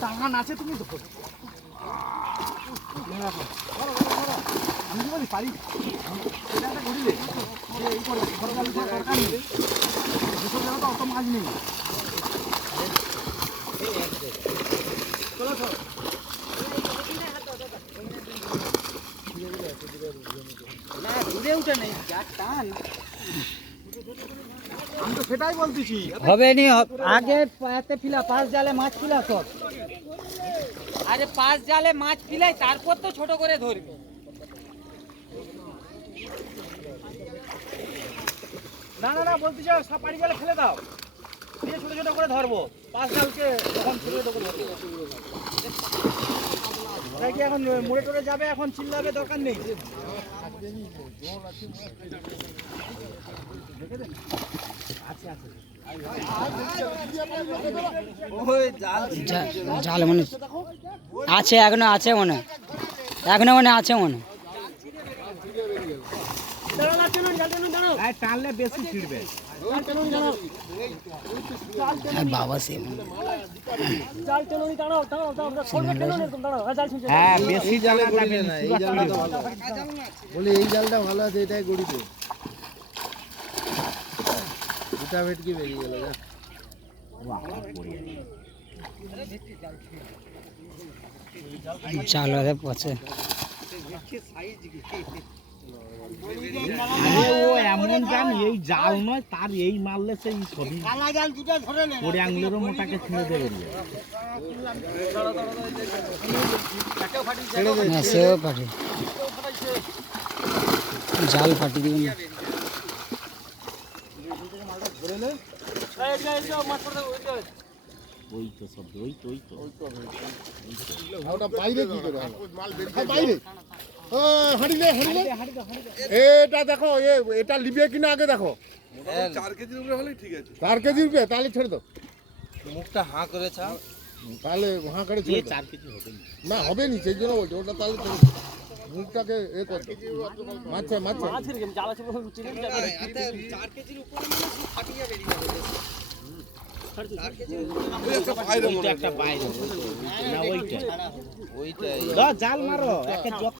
টান আছে তুমি দেখো আমি কি বলি পারি এটা একটা ঘুরিলে এই করে সরকার দরকার নেই দুটো জায়গা তো অত মাছ নেই চলো চলো না ঘুরে উঠে নেই যা টান আমি তো সেটাই বলতেছি হবে নি আগে এতে ফিলা 5 জালে মাছ ফিলা সব আরে 5 জালে মাছ ফিলাই তারপর তো ছোট করে ধরবে না না না বলতে চাও সব পাড়ি জালে ফেলে দাও দিয়ে ছোট ছোট করে ধরবো 5 জালকে তখন ছোট ছোট করে ধরবো তাই কি এখন মোড়ে টোড়ে যাবে এখন চিল্লাবে দরকার নেই জাল মনে আছে এখনো আছে মনে আছে মনে টানলে বেশি ছিড়বে বাবা সে হ্যাঁ বেশি জালে যাবে না এই জালটা ভালো বলে এই জালটা ভালো আছে এটাই গড়িতে দুটা ভেটকি বেরিয়ে গেল জাল পচে ও এমন জান এই জাল নয় তার এই মারলে সেই ছবি ওরে আঙুলেরও মোটাকে ছিঁড়ে দেবে সেও পাঠি জাল ফাটি দিবেন ওই তো সব ওই তো ওটা বাইরে কি করে বাইরে হাঁড়িলে এটা দেখো এটা লিবে কিনা আগে দেখো 4 কেজির উপরে হলেই ঠিক আছে 4 কেজির উপরে তাহলে ছেড়ে দাও মুখটা হাঁ করেছে তাহলে হাঁ করে ছেড়ে 4 কেজি হবে না হবে নি সেই জন্য বলছি ওটা তাহলে মুখটাকে এ করতে মাছ জাল আছে 4 কেজির উপরে মানে ফাটিয়ে বেরিয়ে যাবে একটা বাইরে না ওইটা জাল মারো একে যত